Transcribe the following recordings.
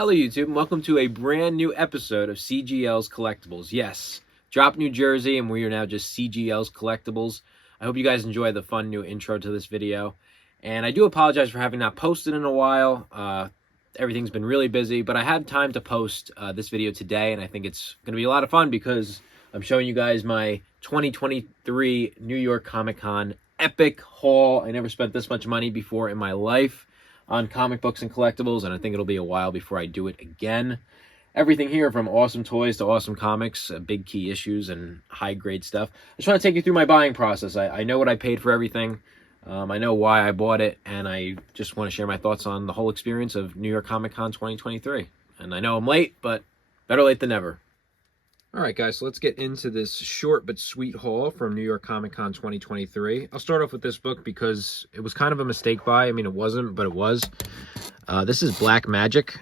Hello YouTube, and welcome to a brand new episode of CGL's Collectibles. Yes, drop New Jersey, and we are now just CGL's Collectibles. I hope you guys enjoy the fun new intro to this video. And I do apologize for having not posted in a while. Everything's been really busy, but I had time to post this video today, and I think it's going to be a lot of fun because I'm showing you guys my 2023 New York Comic Con epic haul. I never spent this much money before in my life on comic books and collectibles, and I think it'll be a while before I do it again. Everything here from awesome toys to awesome comics, big key issues, and high-grade stuff. I just want to take you through my buying process. I know what I paid for everything. I know why I bought it, and I just want to share my thoughts on the whole experience of New York Comic Con 2023. And I know I'm late, but better late than never. All right, guys, so let's get into this short but sweet haul from New York Comic Con 2023. I'll start off with this book because it was kind of a mistake buy. I mean, it wasn't, but it was. This is Black Magic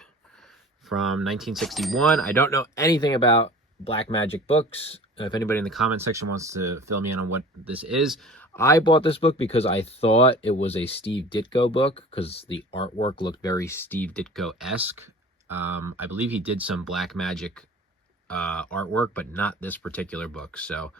from 1961. I don't know anything about Black Magic books. If anybody in the comment section wants to fill me in on what this is. I bought this book because I thought it was a Steve Ditko book because the artwork looked very Steve Ditko-esque. I believe he did some Black Magic artwork, but not this particular book. So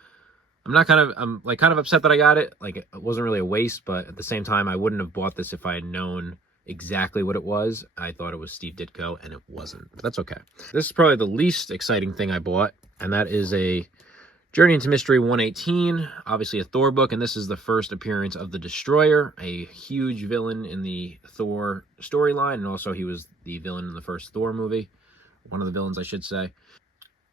I'm kind of upset that I got it. Like, it wasn't really a waste, but at the same time, I wouldn't have bought this if I had known exactly what it was. I thought it was Steve Ditko, and it wasn't, but that's okay. This is probably the least exciting thing I bought, and that is a Journey into Mystery 118, obviously a Thor book, and this is the first appearance of the Destroyer, a huge villain in the Thor storyline, and also he was the villain in the first Thor movie. One of the villains, I should say.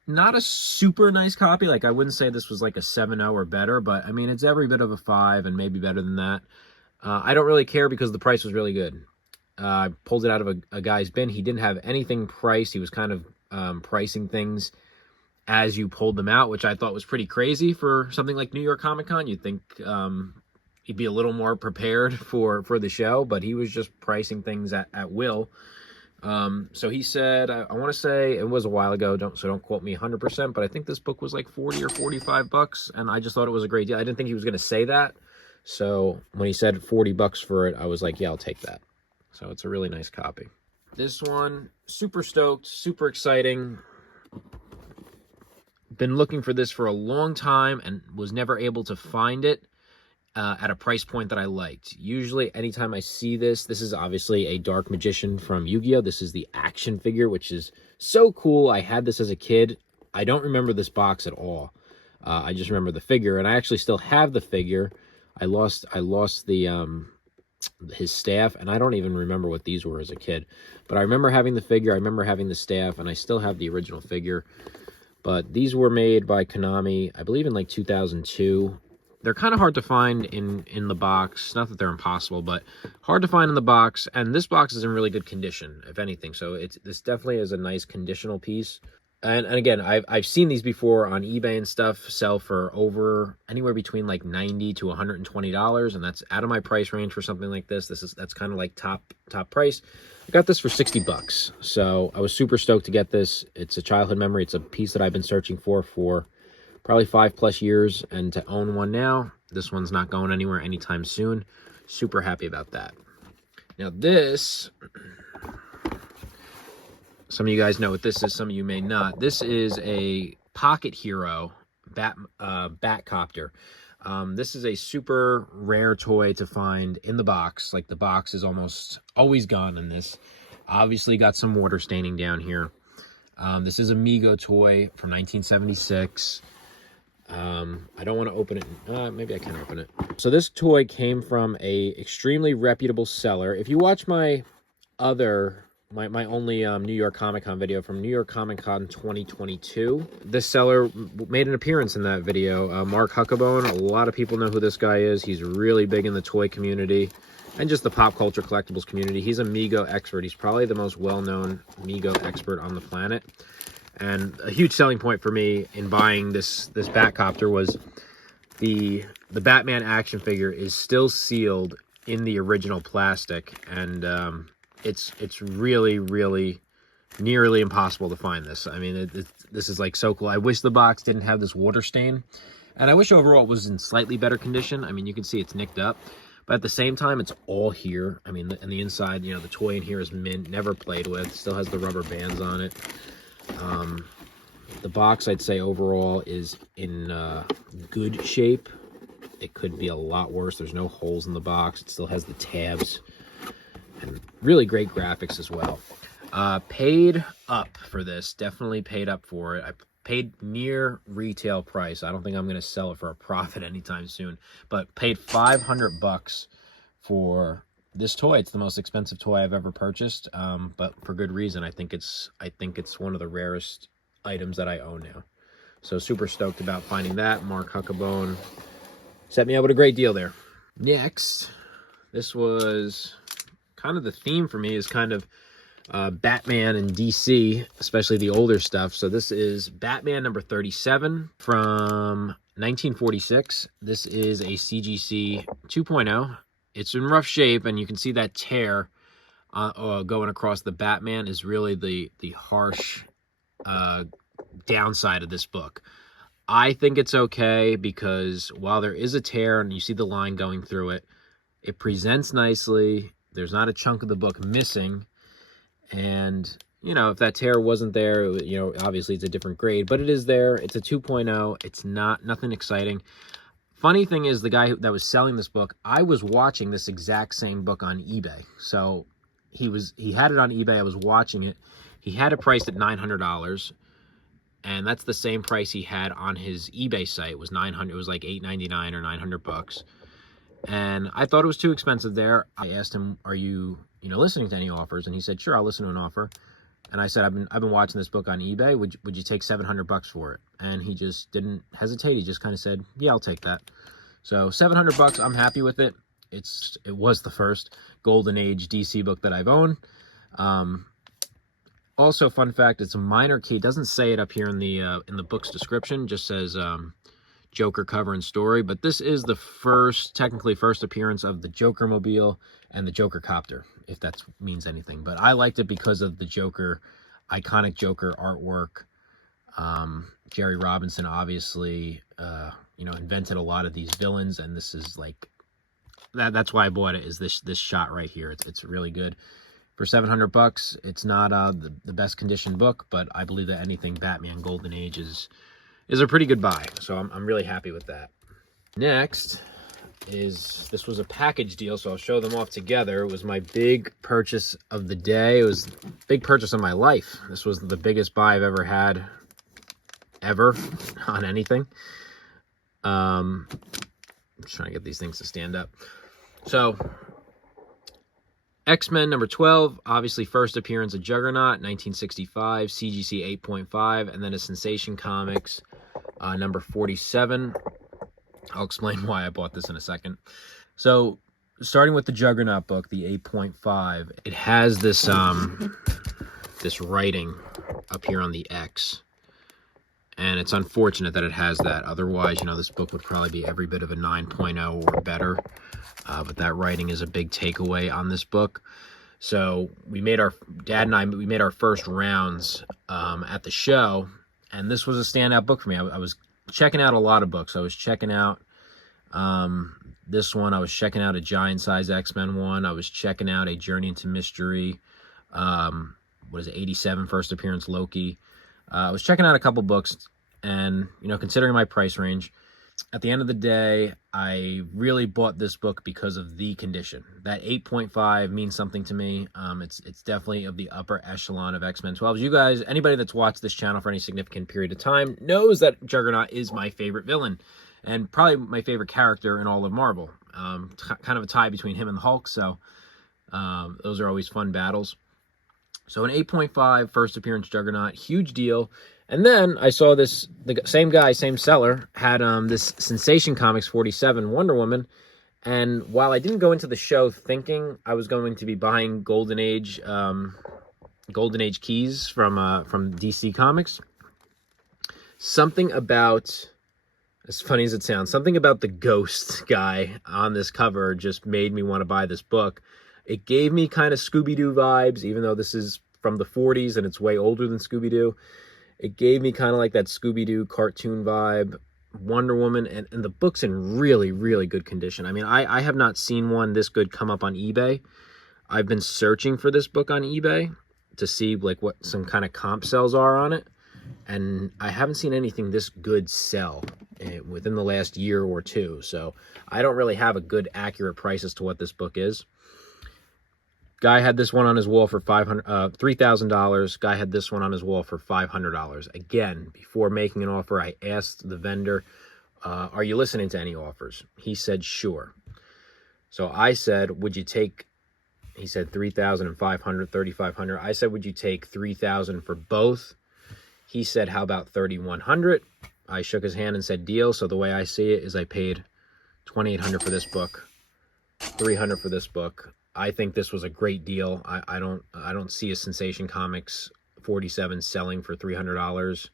Not a super nice copy. Like, I wouldn't say this was like a 7.0 or better, but I mean, it's every bit of a 5 and maybe better than that. I don't really care because the price was really good. I pulled it out of a guy's bin. He didn't have anything priced. He was kind of pricing things as you pulled them out, which I thought was pretty crazy for something like New York Comic Con. You'd think he'd be a little more prepared for the show, but he was just pricing things at will. So he said, I want to say it was a while ago, don't quote me 100%, but I think this book was like 40 or 45 bucks, and I just thought it was a great deal. I didn't think he was going to say that, so when he said 40 bucks for it, I was like, yeah, I'll take that. So it's a really nice copy. This one, super stoked, super exciting. Been looking for this for a long time and was never able to find it at a price point that I liked. Usually, anytime I see this is obviously a Dark Magician from Yu-Gi-Oh! This is the action figure, which is so cool. I had this as a kid. I don't remember this box at all. I just remember the figure, and I actually still have the figure. I lost the his staff, and I don't even remember what these were as a kid. But I remember having the figure, I remember having the staff, and I still have the original figure. But these were made by Konami, I believe in like 2002. They're kind of hard to find in the box. Not that they're impossible, but hard to find in the box. And this box is in really good condition, if anything. So this definitely is a nice conditional piece. And again, I've seen these before on eBay and stuff sell for over anywhere between like $90 to $120, and that's out of my price range for something like this. That's kind of like top price. I got this for 60 bucks. So I was super stoked to get this. It's a childhood memory. It's a piece that I've been searching for probably 5+ years, and to own one now, this one's not going anywhere anytime soon. Super happy about that. Now this, some of you guys know what this is, some of you may not. This is a Pocket Hero Batcopter. This is a super rare toy to find in the box. Like, the box is almost always gone in this. Obviously got some water staining down here. This is a Mego toy from 1976. I don't want to open it. Maybe I can open it. So this toy came from a extremely reputable seller. If you watch my only New York Comic Con video from New York Comic Con 2022, this seller made an appearance in that video. Mark Huckabone, a lot of people know who this guy is. He's really big in the toy community and just the pop culture collectibles community. He's a Mego expert. He's probably the most well-known Mego expert on the planet. And a huge selling point for me in buying this Batcopter was the Batman action figure is still sealed in the original plastic, and it's really, really nearly impossible to find this. I mean, this is like so cool. I wish the box didn't have this water stain, and I wish overall it was in slightly better condition. I mean, you can see it's nicked up, But at the same time, it's all here. I mean, and the inside, you know, the toy in here is mint, never played with, still has the rubber bands on it. The box, I'd say overall, is in good shape. It could be a lot worse. There's no holes in the box. It still has the tabs and really great graphics as well. Paid up for this. Definitely paid up for it. I paid near retail price. I don't think I'm going to sell it for a profit anytime soon, but paid $500 for this toy. It's the most expensive toy I've ever purchased, but for good reason. I think it's one of the rarest items that I own now. So super stoked about finding that. Mark Huckabone set me up with a great deal there. Next, this was kind of the theme for me, is kind of Batman and DC, especially the older stuff. So this is Batman number 37 from 1946. This is a CGC 2.0. It's in rough shape, and you can see that tear going across the Batman is really the harsh downside of this book. I think it's okay because while there is a tear and you see the line going through it, it presents nicely. There's not a chunk of the book missing. And, you know, if that tear wasn't there, you know, obviously it's a different grade, but it is there. It's a 2.0. It's nothing exciting. Funny thing is, the guy that was selling this book, I was watching this exact same book on eBay. So he had it on eBay. I was watching it. He had it priced at $900. And that's the same price he had on his eBay site. It was $900. It was like $8.99 or $900. And I thought it was too expensive there. I asked him, "Are you listening to any offers?" And he said, "Sure, I'll listen to an offer." And I said, "I've been watching this book on eBay. Would you take $700 for it?" And he just didn't hesitate. He just kind of said, "Yeah, I'll take that." So $700. I'm happy with it. It was the first Golden Age DC book that I've owned. Also, fun fact, it's a minor key. It doesn't say it up here in the book's description. It just says Joker cover and story. But this is the technically first appearance of the Joker mobile and the Joker copter, if that means anything. But I liked it because of the Joker, iconic Joker artwork. Jerry Robinson obviously, invented a lot of these villains, and this is like that's why I bought it. Is this shot right here? It's really good. For $700, it's not the best conditioned book, but I believe that anything Batman Golden Age is a pretty good buy. So I'm really happy with that. Next this was a package deal, so I'll show them off together. It was my big purchase of the day. It was a big purchase of my life. This was the biggest buy I've ever had, ever, on anything. I'm just trying to get these things to stand up. So X-Men number 12, obviously first appearance of Juggernaut, 1965, CGC 8.5, and then a Sensation Comics number 47. I'll explain why I bought this in a second. So, starting with the Juggernaut book, the 8.5, it has this this writing up here on the X. And it's unfortunate that it has that. Otherwise, this book would probably be every bit of a 9.0 or better. But that writing is a big takeaway on this book. So Dad and I made our first rounds at the show, and this was a standout book for me. I was checking out a lot of books. I was checking out this one. I was checking out a Giant Size X-Men one. I was checking out a Journey into Mystery. 87, first appearance Loki. I was checking out a couple books, and considering my price range, at the end of the day, I really bought this book because of the condition. That 8.5 means something to me. It's definitely of the upper echelon of X-Men 12s. You guys, anybody that's watched this channel for any significant period of time knows that Juggernaut is my favorite villain and probably my favorite character in all of Marvel. Kind of a tie between him and the Hulk, so those are always fun battles. So an 8.5, first appearance Juggernaut, huge deal. And then I saw the same guy, same seller, had this Sensation Comics 47 Wonder Woman. And while I didn't go into the show thinking I was going to be buying Golden Age keys from DC Comics, something about, as funny as it sounds, something about the ghost guy on this cover just made me want to buy this book. It gave me kind of Scooby-Doo vibes, even though this is from the 40s and it's way older than Scooby-Doo. It gave me kind of like that Scooby-Doo cartoon vibe, Wonder Woman, and the book's in really, really good condition. I mean, I have not seen one this good come up on eBay. I've been searching for this book on eBay to see like what some kind of comp sales are on it, and I haven't seen anything this good sell within the last year or two. So I don't really have a good accurate price as to what this book is. Guy had this one on his wall for $3,000. Guy had this one on his wall for $500. Again, before making an offer, I asked the vendor, are you listening to any offers? He said, sure. So I said, would you take, he said 3,500, 3,500. I said, would you take 3,000 for both? He said, how about 3,100? I shook his hand and said, deal. So the way I see it is I paid 2,800 for this book, 300 for this book. I think this was a great deal. I don't see a Sensation Comics 47 selling for $300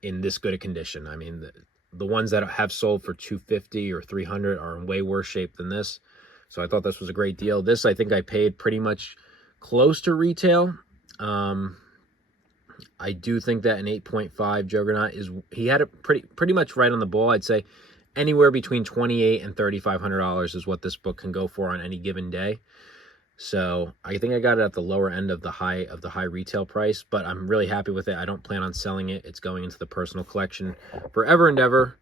in this good a condition. I mean, the ones that have sold for $250 or $300 are in way worse shape than this. So I thought this was a great deal. This, I think I paid pretty much close to retail. I do think that an 8.5 Juggernaut he had it pretty much right on the ball. I'd say anywhere between $2,800 and $3,500 is what this book can go for on any given day. So I think I got it at the lower end of the high retail price, but I'm really happy with it. I don't plan on selling it. It's going into the personal collection forever and ever.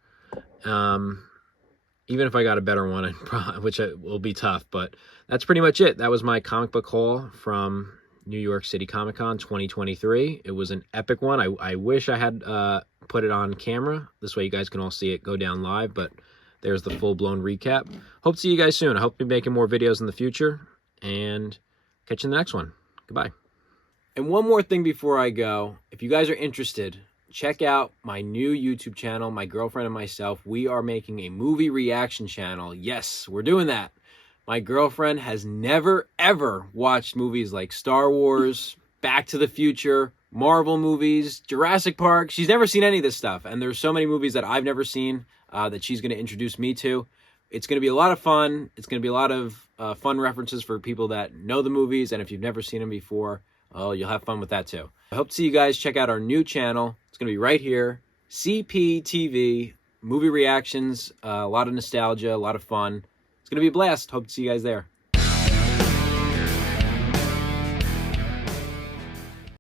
Even if I got a better one, which will be tough, but that's pretty much it. That was my comic book haul from New York City Comic Con 2023. It was an epic one. I wish I had put it on camera. This way you guys can all see it go down live, but there's the full-blown recap. Hope to see you guys soon. I hope to be making more videos in the future, and catch you in the next one. Goodbye. And one more thing before I go. If you guys are interested, check out my new YouTube channel. My girlfriend and myself, we are making a movie reaction channel. Yes, we're doing that. My girlfriend has never, ever watched movies like Star Wars, Back to the Future, Marvel movies, Jurassic Park. She's never seen any of this stuff. And there's so many movies that I've never seen that she's going to introduce me to. It's going to be a lot of fun. It's going to be a lot of fun references for people that know the movies. And if you've never seen them before, oh, you'll have fun with that too. I hope to see you guys check out our new channel. It's going to be right here. CPTV, movie reactions, a lot of nostalgia, a lot of fun. It's going to be a blast. Hope to see you guys there.